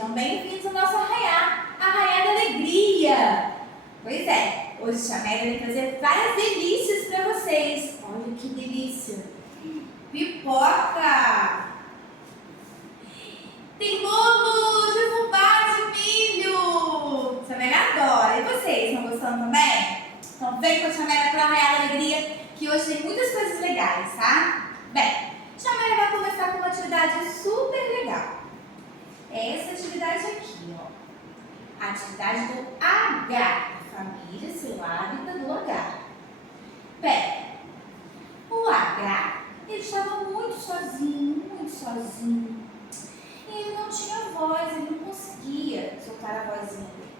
Sejam bem-vindos ao nosso arraiá da alegria. Pois é, hoje a Amélia vai trazer várias delícias para vocês. Olha que delícia! Pipoca! Tem bolo de fubá de milho! A Amélia adora. E vocês, estão gostando também? Então vem com a Amélia para o arraiá da alegria, que hoje tem muitas coisas legais, tá? Bem, a Amélia vai começar com uma atividade super legal. É essa atividade aqui, ó. A atividade do H, família silábica do H. Bem, o H, ele estava muito sozinho. E ele não tinha voz, ele não conseguia soltar a vozinha dele.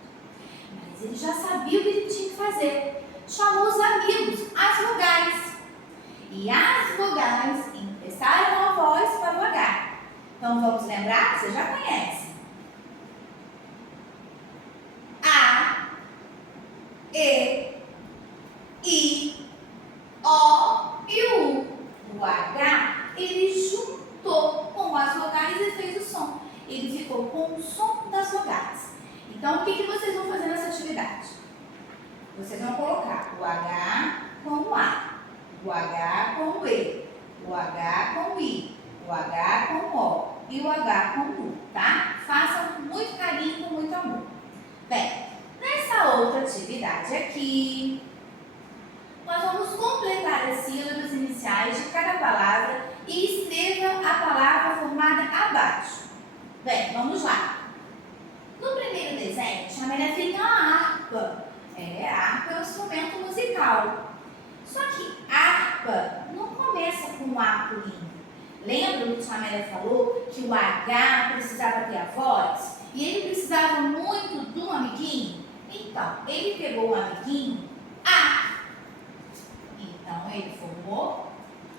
Mas ele já sabia o que ele tinha que fazer. Chamou os amigos, as vogais. E as vogais emprestaram a voz para o H. Então vamos lembrar? Você já conhece. A, E, I, O e U. O H, ele juntou com as vogais e fez o som. Ele ficou com o som das vogais. Então, o que vocês vão fazer nessa atividade? Vocês vão colocar o H com o A, o H com o E, o H com o I, o H com o O e o H com o U, tá? Façam com muito carinho, com muito amor. Bem, nessa outra atividade aqui, nós vamos completar as sílabas iniciais de cada palavra e escreva a palavra formada abaixo. Bem, vamos lá. No primeiro desenho, a Amélia tem a harpa. A harpa é um instrumento musical. Só que harpa não começa com um A purinho. Lembra que a Amélia falou que o H precisava ter a voz? E ele precisava muito de um amiguinho? Então, ele pegou o amiguinho A. Então, ele formou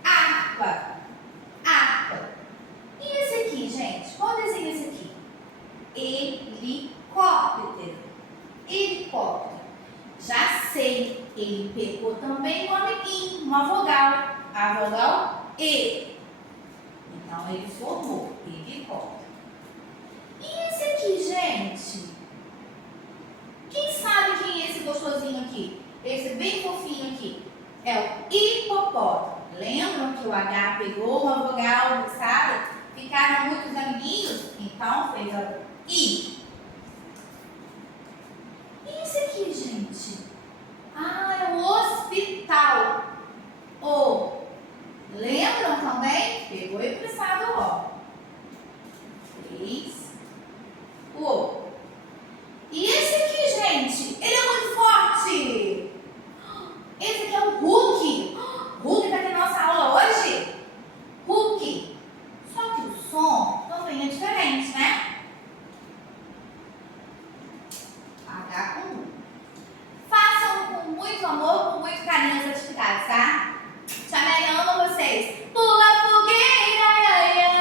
harpa. Harpa. E esse aqui, gente? Qual desenho é esse aqui? Helicóptero. Helicóptero. Já sei, ele pegou também um amiguinho, uma vogal. A vogal E. Então, ele formou helicóptero. E esse aqui, gente? Quem sabe quem é esse gostosinho aqui? Esse bem fofinho aqui. É o hipopótamo. Lembram que o H pegou uma vogal, sabe? Ficaram muitos amiguinhos? Então, fez o I. E esse aqui, gente? É o hospital. O. Lembram também? Pegou e emprestado o O. Fez o O. E esse aqui, gente? Ele é muito forte. Esse aqui é o Hulk. Hulk vai ter nossa aula hoje? Hulk. Só que o som também é diferente, né? H com U. Façam com muito amor